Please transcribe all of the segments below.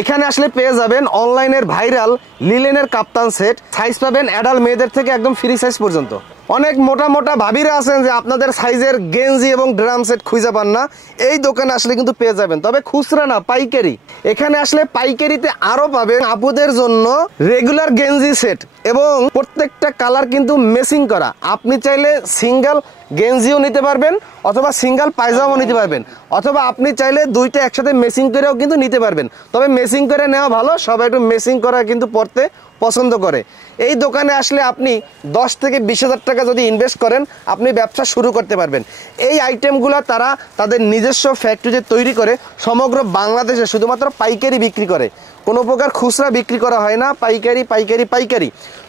এখানে আসলে পেয়ে যাবেন অনলাইনের ভাইরাল লিলেনের কাপ্তান সেট, সাইজ পাবেন অ্যাডাল্ট মেয়েদের থেকে একদম ফ্রি সাইজ পর্যন্ত। অনেক মোটা মোটা ভাবিরা আছেন যে আপনাদের সাইজের গেঞ্জি এবং ড্রাম সেট খুঁজে পান না, এই দোকানে আসলে কিন্তু পেয়ে যাবেন, তবে খুচরা না, পাইকারি। এখানে আসলে পাইকারিতে আরো পাবেন আপুদের জন্য রেগুলার গেঞ্জি সেট এবং প্রত্যেকটা কালার কিন্তু মেসিং করা। আপনি চাইলে সিঙ্গেল গেঞ্জিও নিতে পারবেন অথবা সিঙ্গেল পায়জামাও নিতে পারবেন, অথবা আপনি চাইলে দুইটা একসাথে মেসিং করেও কিন্তু নিতে পারবেন। তবে মেসিং করে নেওয়া ভালো, সবাই একটু মেসিং করা কিন্তু পড়তে পছন্দ করে। এই দোকানে আসলে আপনি 10 থেকে 20,000 টাকা যদি ইনভেস্ট করেন আপনি ব্যবসা শুরু করতে পারবেন। এই আইটেমগুলো তারা তাদের নিজস্ব ফ্যাক্টরিতে তৈরি করে সমগ্র বাংলাদেশে শুধুমাত্র পাইকারি বিক্রি করে, কোনো প্রকার খুচরা বিক্রি করা হয় না, পাইকারি পাইকারি পাইকারি।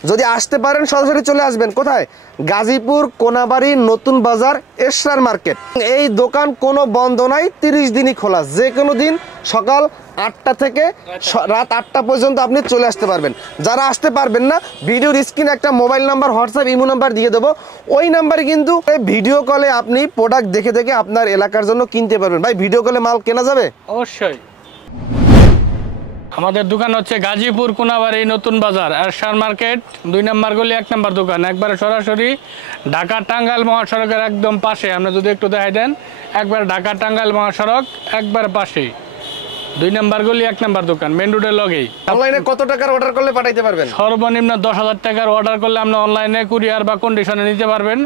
যদি আসতে পারেন সরাসরি চলে আসবেন কোথায়, গাজীপুর কোনাবাড়ি নতুন বাজার এশরার মার্কেট। এই দোকান কোনো বন্ধ নাই, 30 দিনই খোলা, যে কোনো দিন সকাল 8টা থেকে রাত 8টা পর্যন্ত আপনি চলে আসতে পারবেন। যারা আসতে পারবেন না ভিডিওর স্ক্রিনে একটা mobile number, WhatsApp, imo number দিয়ে দেবো, ওই নাম্বারে কিন্তু ভিডিও কলে আপনি প্রোডাক্ট দেখে দেখে আপনার এলাকার জন্য কিনতে পারবেন। ভাই ভিডিও কলে মাল কেনা যাবে? অবশ্যই। আমাদের দোকান হচ্ছে গাজীপুর কোনাবাড়ি নতুন বাজার এরশাদ মার্কেট 2 নম্বর গলি 1 নম্বর দোকান, একবারে সরাসরি ঢাকা টাঙ্গাইল মহাসড়কের একদম পাশে। আপনি যদি একটু দেখাই দেন, একবার ঢাকা টাঙ্গাইল মহাসড়ক একবার পাশেই 2 নম্বর গলি 1 নম্বর দোকান, মেন রোডের লগেই। অনলাইনে কত টাকার অর্ডার করলে পাঠাইতে পারবেন? সর্বনিম্ন 10,000 টাকার অর্ডার করলে আপনি অনলাইনে কুরিয়ার বা কন্ডিশনে নিতে পারবেন।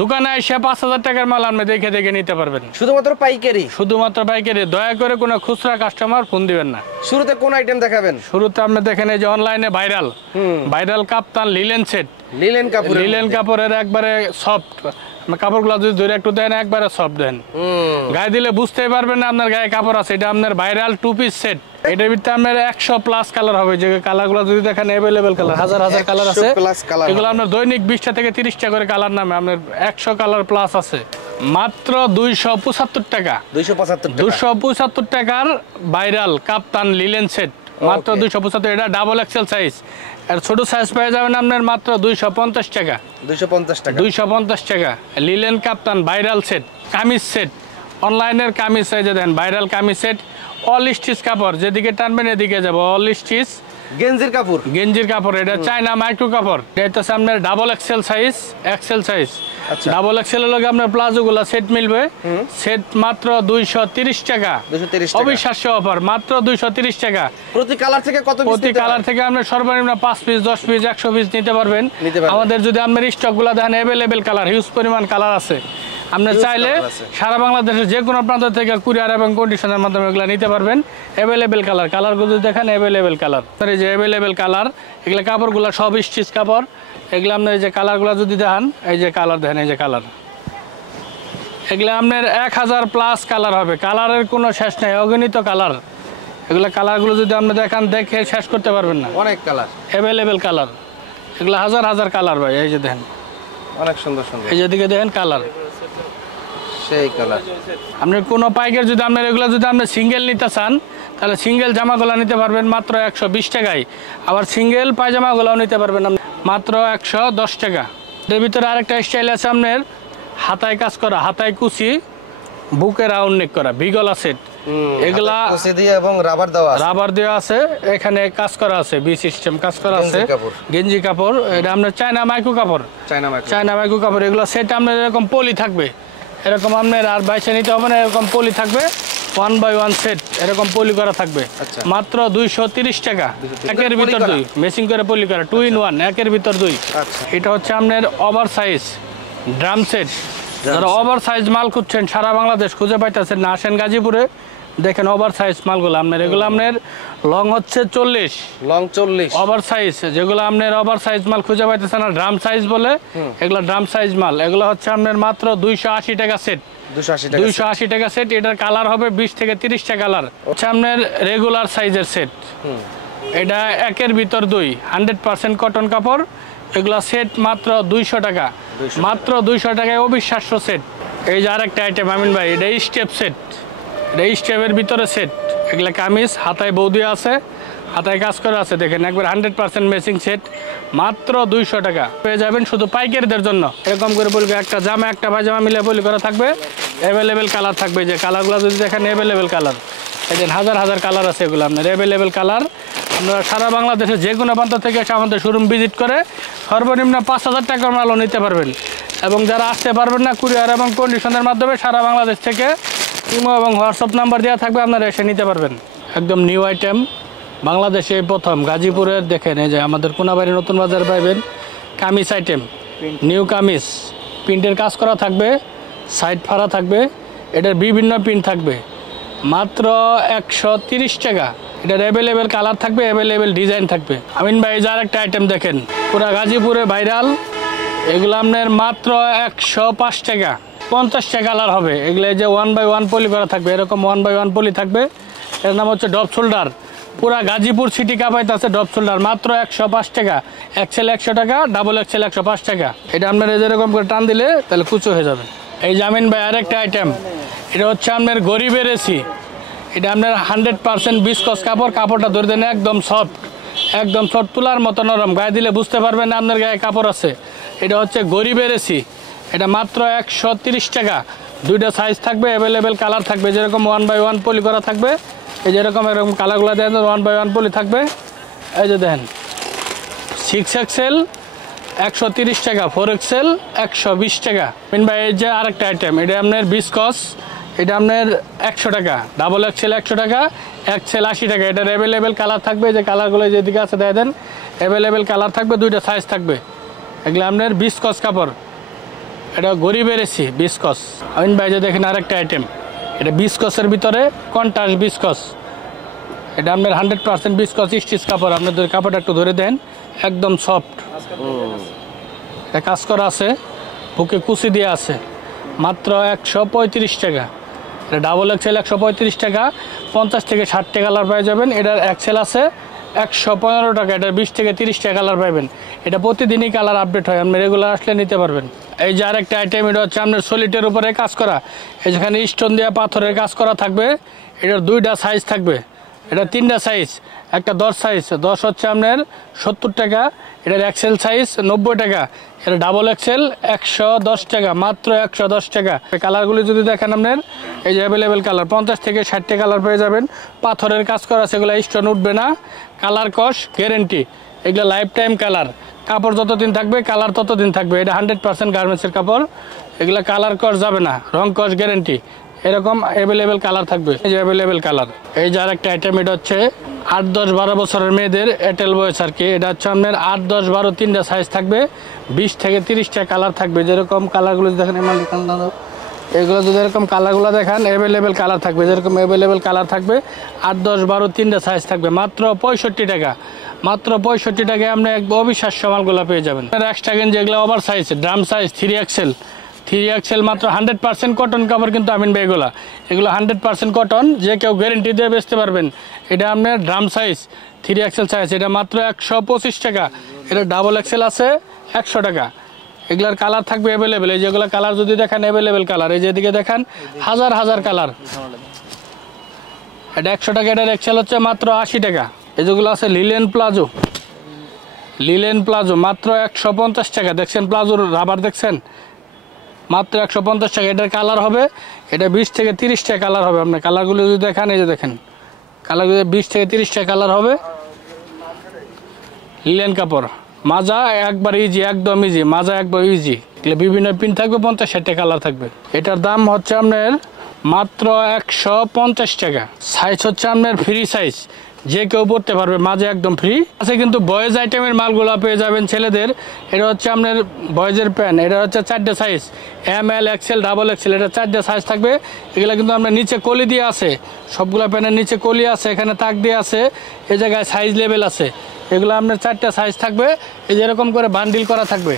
দোকানে এসে 5,000 টাকার মাল আপনি দেখে দেখে নিতে পারবেন। শুধুমাত্র পাইকারি? শুধুমাত্র পাইকারি। দয়া করে কোনো খুচরা কাস্টমার ফোন দিবেন না। শুরুতে কোন আইটেম দেখাবেন? শুরুতে আপনি দেখেন এই যে অনলাইনে ভাইরাল কাপ্তান লিলেন সেট, লিলেন কাপড়ের একবারে সফট। কাপড়গুলো যদি ধরে একটু দেন একবারে সফট দেন, গায়ে দিলে বুঝতেই পারবেন না আপনার গায়ে কাপড় আছে। এটা আপনার ভাইরাল 2 পিস সেট। এটার ভিতরে আপনার 100+ কালার হবে, যে কালারগুলো যদি দেখেন অ্যাভেলেবেল কালার, হাজার হাজার কালার আছে। এগুলো আপনার দৈনিক 20টা থেকে 30টা করে কালার নামে, আপনার 100 কালার প্লাস আছে। মাত্র 275 টাকা। 275 টাকার ভাইরাল কাপ্তান লিলেন সেট, মাত্র 275। এটা ডাবল এক্সেল সাইজ। আর ছোট সাইজ পেয়ে যাবেন আপনার মাত্র 250 টাকা। 250 টাকা linen kaftan viral set. Kameez set, অনলাইনের কামিজ সাইজে দেন viral kameez set, all stitch কাপড়, যেদিকে টানবেন এদিকে যাবো, অল স্টিচ গেঞ্জির কাপড়। গেঞ্জির কাপড়, এটা চায়না মাইক্রো কাপড়। এটা সামনে double XL size, XL size. Double XL এর লগে আপনার প্লাজো গুলা সেট মিলবে। সেট মাত্র 230 টাকা। অবিশ্বাস্য অফার, মাত্র 230 টাকা। প্রতি কালার থেকে কত পিস? প্রতি কালার থেকে আপনি সর্বনিম্ন 5 পিস, 10 পিস, 100 পিস নিতে পারবেন। আমাদের যদি আপনার স্টক গুলা দেখেন অ্যাভেলেবেল কালার, হিউজ পরিমাণ কালার আছে। আপনি চাইলে সারা বাংলাদেশের যে কোনো প্রান্ত থেকে কুরিয়ার এবং কন্ডিশনের মাধ্যমে এগুলো নিতে পারবেন। অ্যাভেলেবেল কালার, কালারগুলো যদি দেখেন অ্যাভেলেবেল কালার, এই যে অ্যাভেলেবেল কালার। এগুলো কাপড়গুলো সব স্টিচ কাপড়। এগুলো আপনার এই যে কালারগুলো যদি দেখেন, এই যে কালার দেখেন, এই যে কালার, এগুলো আপনার 1000+ কালার হবে। কালারের কোনো শেষ নেই, অগণিত কালার। এগুলো কালারগুলো যদি আপনি দেখেন, দেখে শেষ করতে পারবেন না। অনেক কালার, অ্যাভেলেবেল কালার। এগুলো হাজার হাজার কালার ভাই। এই যে দেখেন, অনেক সুন্দর সুন্দর। এই যে দিকে দেখেন কালার, সেই কালার। আপনি কোনো পাইকার যদি আপনার এগুলো যদি আপনি সিঙ্গেল নিতে চান, তাহলে সিঙ্গেল জামাগুলো নিতে পারবেন মাত্র 120 টাকায়। আবার সিঙ্গেল পায়জামাগুলোও নিতে পারবেন মাত্র 110 টাকা। এর ভিতরে আরেকটা স্টাইল আছে আপনার হাতায় কাজ করা, হাতায় কুচি, বুকে রাউন্ড নেক করা, বিগলা সেট। এগুলা কুচি দিয়ে এবং রাবার দেওয়া আছে। এখানে কাজ করা আছে, বি সিস্টেম কাজ করা আছে। গেঞ্জি কাপড়, এটা আপনার চায়না মাইক্রো কাপড়, চায়না মাইক্রো কাপড়। এগুলো সেট আপনার এরকম পলি থাকবে, এরকম আপনার আর বাইশে নিতে হবে না, এরকম পলি থাকবে 1 বাই 1 সেট, এরকম পলি করা থাকবে। মাত্র 230 টাকা। একের ভিতর 2 মেশিং করে পলি করা, 2 in 1, একের ভিতর 2। এটা হচ্ছে আপনার ওভার সাইজ ড্রাম সেট। যারা ওভার সাইজ মাল খুঁজছেন, সারা বাংলাদেশ খুঁজে পাইতেছেন না, আসেন গাজীপুরে, দেখেন ওভার সাইজ মালগুলো আপনার। এগুলো আপনার লং হচ্ছে 40, লং 40 ওভার সাইজ। যেগুলো আপনার ওভার সাইজ মাল খুঁজে পাইতেছেন না, ড্রাম সাইজ বলে, এগুলো ড্রাম সাইজ মাল। এগুলো হচ্ছে আপনার মাত্র 280 টাকা সেট। 280 টাকা সেট। এটার কালার হবে 20 থেকে 30টা কালার। হচ্ছে আপনার রেগুলার সাইজের সেট। এটা একের ভিতর 2, 100% কটন কাপড়। এগুলো সেট মাত্র 200 টাকা। মাত্র 200 টাকায় অবিশ্বাস্য সেট। এই যে আরেকটা আইটেম আমিন ভাই, এটা স্টেপ সেট। এটা স্টেপের ভিতরে সেট। এগুলো কামিজ, হাতায় বৌদি আছে, হাতায় কাজ করা আছে। দেখেন একবার 100% ম্যাচিং সেট, মাত্র 200 টাকা পেয়ে যাবেন শুধু পাইকারদের জন্য। এরকম করে বলবে একটা জামা একটা পায়জামা মিলে পলি করা থাকবে, অ্যাভেলেবেল কালার থাকবে। যে কালারগুলো যদি দেখেন অ্যাভেলেবেল কালার, এই যে হাজার হাজার কালার আছে, এগুলো আপনার অ্যাভেলেবেল কালার। আপনারা সারা বাংলাদেশে যে কোনো প্রান্ত থেকে এসে আমাদের শোরুম ভিজিট করে সর্বনিম্ন 5,000 টাকার মালও নিতে পারবেন। এবং যারা আসতে পারবেন না, কুরিয়ার এবং কন্ডিশনের মাধ্যমে সারা বাংলাদেশ থেকে ইমো এবং হোয়াটসঅ্যাপ নাম্বার দেওয়া থাকবে, আপনারা এসে নিতে পারবেন। একদম নিউ আইটেম, বাংলাদেশে প্রথম গাজীপুরের দেখেন, এই যে আমাদের কোনাবাড়ি নতুন বাজার পাইবেন কামিজ আইটেম, নিউ কামিজ, প্রিন্টের কাজ করা থাকবে, সাইড ফাড়া থাকবে, এটার বিভিন্ন প্রিন্ট থাকবে, মাত্র 130 টাকা। এটার অ্যাভেলেবেল কালার থাকবে, অ্যাভেলেবেল ডিজাইন থাকবে। আমিন ভাই যার একটা আইটেম দেখেন পুরা গাজীপুরে ভাইরাল, এগুলো আপনার মাত্র 105 টাকা, 50টা কালার হবে। এগুলো যে 1x1 পলি করা থাকবে, এরকম 1x1 পলি থাকবে। এর নাম হচ্ছে ডপ শোল্ডার, পুরা গাজীপুর সিটি কাপাইতে আছে ডপ শোল্ডার, মাত্র 105 টাকা। এক্সেল 100 টাকা, ডাবল এক্সেল 105 টাকা। এটা আপনার যেরকম করে টান দিলে তাহলে কুচো হয়ে যাবে। এই জামিন ভাই আরেকটা আইটেম, এটা হচ্ছে আপনার গরিবের এসি। এটা আপনার 100% বিসকস কাপড়, কাপড়টা ধরে দেন একদম সফট, একদম সফট, তুলার মতো নরম, গায়ে দিলে বুঝতে পারবেন না আপনার গায়ে কাপড় আছে। এটা হচ্ছে গরিবের এসি, এটা মাত্র 130 টাকা। দুইটা সাইজ থাকবে, অ্যাভেলেবেল কালার থাকবে, যেরকম 1x1 পলি করা থাকবে। এই যেরকম এরকম কালারগুলো দেখেন 1x1 পলি থাকবে। এই যে দেখেন 6XL 130 টাকা, 4XL 120 টাকা। মিন ভাই এই যে আরেকটা আইটেম, এটা আপনার বিসকস, এটা আপনার 100 টাকা, ডাবল এক্সেল 100 টাকা, এক্সেল 80 টাকা। এটার অ্যাভেলেবেল কালার থাকবে, যে কালারগুলো যেদিকে আছে দেখেন অ্যাভেলেবেল কালার থাকবে, দুইটা সাইজ থাকবে। এগুলো আপনার বিসকস কাপড়, এটা গরিবের এসি বিসকস। আমিন ভাই যে দেখেন আরেকটা আইটেম, এটা বিসকসের ভিতরে কন্ট্রাস্ট বিসকস, এটা আপনার 100% বিসকস স্টিচ কাপড়। আপনাদের কাপড়টা একটু ধরে দেন, একদম সফট, এটা কাজ করা আছে, বুকে কুচি দিয়ে আছে, মাত্র 135 টাকা। এটা ডাবল এক্সেল 135 টাকা, 50 থেকে 60টা কালার পেয়ে যাবেন। এটার এক্সেল আছে 115 টাকা, এটার 20 থেকে 30টা কালার পাবেন। এটা প্রতিদিনই কালার আপডেট হয়, আপনি রেগুলার আসলে নিতে পারবেন। এই যে আরেকটা আইটেম, এটা হচ্ছে আপনার সলিটের উপরে কাজ করা, এই যেখানে স্টোন দেওয়া পাথরের কাজ করা থাকবে। এটার দুইটা সাইজ থাকবে, এটা 3টা সাইজ, একটা 10 সাইজ, 10 হচ্ছে আপনার 70 টাকা, এটার এক্সেল সাইজ 90 টাকা, এটা ডাবল এক্সেল 110 টাকা, মাত্র 110 টাকা। কালারগুলি যদি দেখেন আপনার এই যে অ্যাভেলেবেল কালার 50 থেকে 60টা কালার পেয়ে যাবেন। পাথরের কাজ করা, সেগুলো স্টোন উঠবে না, কালার কস গ্যারেন্টি। এগুলো লাইফ টাইম কালার, কাপড় যতদিন থাকবে কালার ততদিন থাকবে। এটা 100% গার্মেন্টসের কাপড়, এগুলো কালার কস যাবে না, রং কস গ্যারেন্টি। এরকম অ্যাভেলেবেল কালার থাকবে, এই যে অ্যাভেলেবেল কালার। এই যে আরেকটা আইটেম, এটা হচ্ছে 8, 10, 12 বছরের মেয়েদের এয়ারটেল বয়স আর কি। এটা হচ্ছে আপনার 8, 10, 12 3টা সাইজ থাকবে, 20 থেকে 30টা কালার থাকবে। যেরকম কালারগুলো দেখেন, এগুলো যদি এরকম কালারগুলো দেখেন অ্যাভেলেবেল কালার থাকবে, যেরকম অ্যাভেলেবেল কালার থাকবে। 8, 10, 12 3টা সাইজ থাকবে, মাত্র 65 টাকা। মাত্র 65 টাকায় আপনি এক অবিশ্বাস্য মালগুলো পেয়ে যাবেন। এক্সট্রা গেঞ্জি যেগুলো over size, drum size 3XL মাত্র 100% কটন কাপড়, কিন্তু আমিন ভাই এগুলো 100% কটন, যে কেউ গ্যারেন্টি দিয়ে বেচতে পারবেন। এটা আপনার ড্রাম সাইজ 3XL সাইজ, এটা মাত্র 125 টাকা। এটা ডাবল এক্সেল আছে 100 টাকা। এগুলার কালার থাকবে অ্যাভেলেবেল, এই যেগুলো কালার যদি দেখেন অ্যাভেলেবেল কালার, এই যেদিকে দেখেন হাজার হাজার কালার। এটা 100 টাকা, এটার এক্সেল হচ্ছে মাত্র 80 টাকা। এই যেগুলো আছে লিলেন প্লাজো মাত্র 150 টাকা। দেখছেন প্লাজোর রাবার, দেখছেন মাত্র 150 টাকা। এটার কালার হবে, এটা 20 থেকে 30টা কালার হবে। আপনার কালারগুলো যদি দেখেন, এই যে দেখেন কালারগুলো 20 থেকে 30টা কালার হবে। লিলেন কাপড়, মাজা একবার ইজি, একদম ইজি, মাজা একবার ইজি। বিভিন্ন প্রিন্ট থাকবে, 50-60টা কালার থাকবে। এটার দাম হচ্ছে আপনার মাত্র 150 টাকা। সাইজ হচ্ছে আপনার ফ্রি সাইজ, যে কেউ পড়তে পারবে, মাঝে একদম ফ্রি আছে। কিন্তু বয়েজ আইটেমের মালগুলো পেয়ে যাবেন ছেলেদের। এটা হচ্ছে আপনার বয়েজের প্যান্ট, এটা হচ্ছে 4টে size, ML, XL, double XL, এটা 4টে সাইজ থাকবে। এগুলো কিন্তু আপনার নিচে কলি দিয়ে আছে, সবগুলো প্যান্টের নিচে কলি আছে, এখানে তাক দিয়ে আছে, এই জায়গায় সাইজ লেভেল আছে। এগুলো আপনার 4টে সাইজ থাকবে, এই যেরকম করে বান্ডিল করা থাকবে।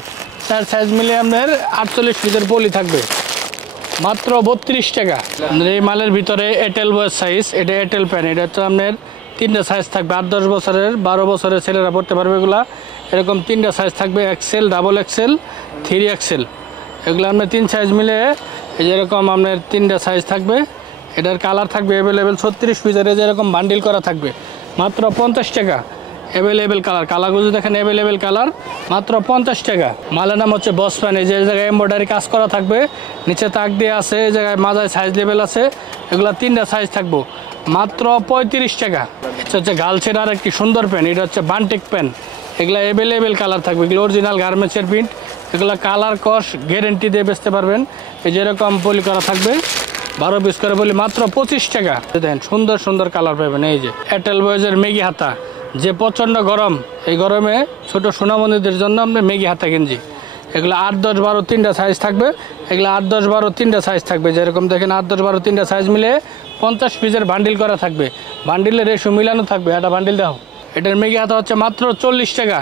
4 সাইজ মিলে আপনার 48 পিসের পলি থাকবে, মাত্র 32 টাকা। এই মালের ভিতরে এয়ারটেল বয়েজ সাইজ, এটা এয়ারটেল প্যান্ট, এটা হচ্ছে আপনার 3টা সাইজ থাকবে। 8, 10 বছরের 12 বছরের ছেলেরা পড়তে পারবে এগুলা। এরকম 3টা সাইজ থাকবে, XL, ডাবল XL, 3XL। এগুলো আপনার 3 সাইজ মিলে এই যেরকম আপনার 3টা সাইজ থাকবে। এটার কালার থাকবে অ্যাভেলেবেল 36 পিসের, যেরকম বান্ডিল করা থাকবে, মাত্র 50 টাকা। অ্যাভেলেবেল কালার, কালারগুলো দেখেন অ্যাভেলেবেল কালার, মাত্র 50 টাকা। মালের নাম হচ্ছে বস প্যান, এই যে জায়গায় এমব্রয়ডারি কাজ করা থাকবে, নিচে তাক দিয়ে আছে, এই জায়গায় মাজায় সাইজ লেভেল আছে। এগুলো 3টা সাইজ থাকবো, মাত্র 35 টাকা। এটা হচ্ছে গার্লসের আর একটি সুন্দর প্যান্ট, এটা হচ্ছে বান্টেক প্যান্ট। এগুলো অ্যাভেলেবেল কালার থাকবে, এগুলো অরিজিনাল গার্মেন্টসের প্রিন্ট, এগুলো কালার কস গ্যারেন্টি দিয়ে বেচতে পারবেন। এই যেরকম পলি করা থাকবে 12 পিস করে বলি মাত্র 25 টাকা। দেখেন সুন্দর সুন্দর কালার পাবেন। এই যে এয়ারটেল বয়েজের মেগি হাতা, যে প্রচণ্ড গরম, এই গরমে ছোট সোনামণিদের জন্য আমরা মেগি হাতা কিনছি। এগুলো 8, 10, 12 তিনটা সাইজ থাকবে, এগুলো 8, 10, 12 তিনটা সাইজ থাকবে। যেরকম দেখেন 8, 10, 12 তিনটা সাইজ মিলে 50 পিসের বান্ডিল করা থাকবে, বান্ডিলের রেশো মিলানো থাকবে। একটা বান্ডিল দাও। এটার মেগি হাতা হচ্ছে মাত্র 40 টাকা।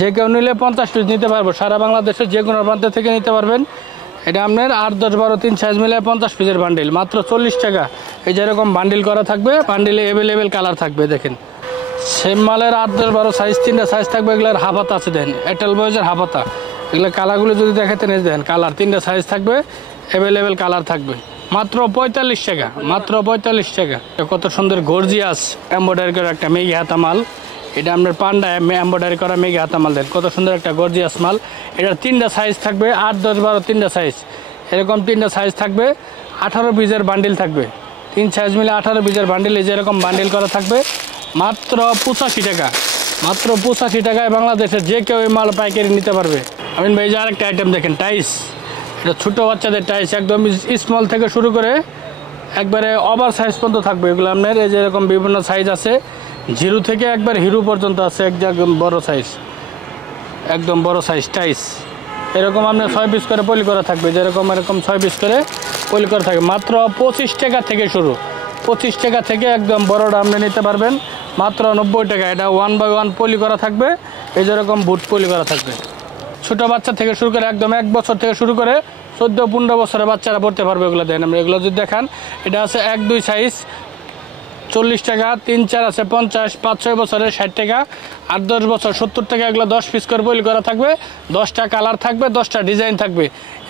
যে কেউ নিলে 50 পিস নিতে পারবো, সারা বাংলাদেশের যে কোনো প্রান্ত থেকে নিতে পারবেন। এটা আপনার 8, 10, 12 তিন সাইজ মিলে 50 পিসের বান্ডিল মাত্র 40 টাকা। এই যেরকম বান্ডিল করা থাকবে, বান্ডিলে অ্যাভেলেবেল কালার থাকবে। দেখেন সেম মালের 8, 10, 12 সাইজ তিনটা সাইজ থাকবে। এগুলোর হাফাতা আছে, দেন এয়ারটেল বয়েজের হাফাতা। এগুলো কালারগুলো যদি দেখাতেন, দেন কালার তিনটা সাইজ থাকবে, অ্যাভেলেবেল কালার থাকবে মাত্র 45 টাকা। মাত্র 45 টাকা। কত সুন্দর গর্জিয়াস এমব্রয়ডারি করা একটা মেগি হাতা মাল, এটা আপনার পান্ডা এমব্রয়ডারি করা মেগি হাতা মাল। দেন কত সুন্দর একটা গর্জিয়াস মাল। এটার তিনটা সাইজ থাকবে, 8, 10, 12 তিনটা সাইজ, এরকম তিনটা সাইজ থাকবে। 18 পিসের বান্ডিল থাকবে, তিন সাইজ মিলে 18 পিসের বান্ডিল। এই যেরকম বান্ডিল করা থাকবে মাত্র 85 টাকা। মাত্র 85 টাকায় বাংলাদেশের যে কেউ এই মাল পাইকারি নিতে পারবে। আমিন ভাই, যে আরেকটা আইটেম দেখেন, টাইস। এটা ছোটো বাচ্চাদের টাইস, একদম স্মল থেকে শুরু করে একবারে ওভার সাইজ পর্যন্ত থাকবে। এগুলো আপনার এই যে এরকম বিভিন্ন সাইজ আছে, 0 থেকে একবার হিরো পর্যন্ত আছে, একদম বড় সাইজ, একদম বড় সাইজ টাইস। এরকম আপনার 6 পিস করে পলি করা থাকবে, যেরকম এরকম 6 পিস করে পলি করা থাকবে। মাত্র 25 টাকা থেকে শুরু, 25 টাকা থেকে একদম বড়টা আপনি নিতে পারবেন মাত্র 90 টাকা। এটা 1 বাই 1 পলি করা থাকবে, এই যেরকম বুট পলি করা থাকবে। ছোটো বাচ্চা থেকে শুরু করে একদম 1 বছর থেকে শুরু করে 14-15 বছরের বাচ্চারা পড়তে পারবে। এগুলো দেন আমরা, এগুলো যদি দেখান, এটা আছে 1, 2 সাইজ 40 টাকা, 3, 4 আছে 50, 5, 6 বছরের 60 টাকা, 8, 10 বছর 70 টাকা। এগুলো 10 পিস করে পলি করা থাকবে, 10টা কালার থাকবে, 10টা ডিজাইন থাকবে।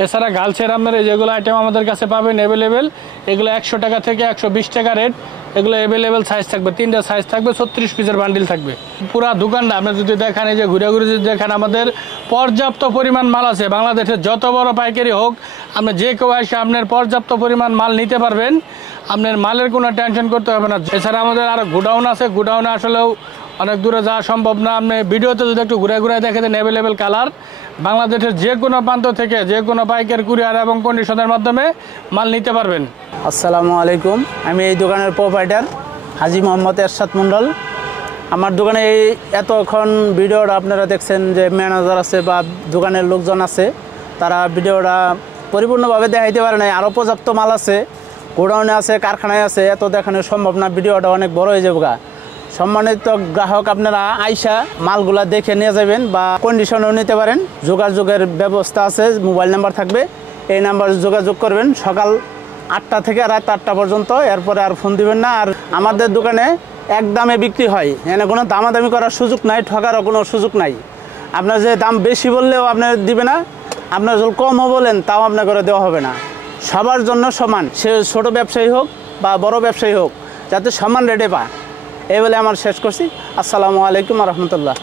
এছাড়া গার্লসের আপনার যেগুলো আইটেম আমাদের কাছে পাবেন অ্যাভেলেবেল, এগুলো 100 টাকা থেকে 120 টাকা রেট। এগুলো অ্যাভেলেবেল সাইজ থাকবে, তিনটা সাইজ থাকবে, 36 পিসের বান্ডিল থাকবে। পুরা দোকানটা আপনি যদি দেখান, এই যে ঘুরে ঘুরে যদি দেখেন, আমাদের পর্যাপ্ত পরিমাণ মাল আছে। বাংলাদেশের যত বড় পাইকারি হোক, আপনি যে কেউ এসে আপনার পর্যাপ্ত পরিমাণ মাল নিতে পারবেন, আপনার মালের কোনো টেনশন করতে হবে না। এছাড়া আমাদের আরও গোডাউন আছে, গোডাউনে আসলেও অনেক দূরে যাওয়া সম্ভব না। আপনি ভিডিওতে যদি একটু ঘুরে ঘুরে দেখে দেন, অ্যাভেলেবেল কালার বাংলাদেশের যে কোনো প্রান্ত থেকে যে কোনো বাইকের কুরিয়ার এবং কন্ডিশনের মাধ্যমে মাল নিতে পারবেন। আসসালামু আলাইকুম, আমি এই দোকানের প্রোপাইটার হাজি মোহাম্মদ এরশাদ মন্ডল। আমার দোকানে এই এতক্ষণ ভিডিওটা আপনারা দেখছেন, যে ম্যানেজার আছে বা দোকানের লোকজন আছে, তারা ভিডিওটা পরিপূর্ণভাবে দেখাইতে পারে নাই। আরও পর্যাপ্ত মাল আছে, গোডাউনে আছে, কারখানায় আছে, এত দেখানো সম্ভব না। ভিডিওটা অনেক বড় হয়ে যাবে। সম্মানিত গ্রাহক, আপনারা আইসা মালগুলা দেখে নিয়ে যাবেন বা কন্ডিশনেও নিতে পারেন। যোগাযোগের ব্যবস্থা আছে, মোবাইল নাম্বার থাকবে, এই নাম্বারে যোগাযোগ করবেন সকাল 8টা থেকে রাত 8টা পর্যন্ত। এরপরে আর ফোন দিবেন না। আর আমাদের দোকানে এক দামে বিক্রি হয়, এখানে কোনো দামাদামি করার সুযোগ নাই, ঠকারও কোনো সুযোগ নাই। আপনার যে দাম বেশি বললেও আপনার দিবে না, আপনার যদি কমও বলেন তাও আপনার করে দেওয়া হবে না। সবার জন্য সমান, সে ছোট ব্যবসায়ী হোক বা বড় ব্যবসায়ী হোক, যাতে সমান রেটে পায়, এই বলে আমার শেষ করছি। আসসালামু আলাইকুম রহমতুল্লাহ।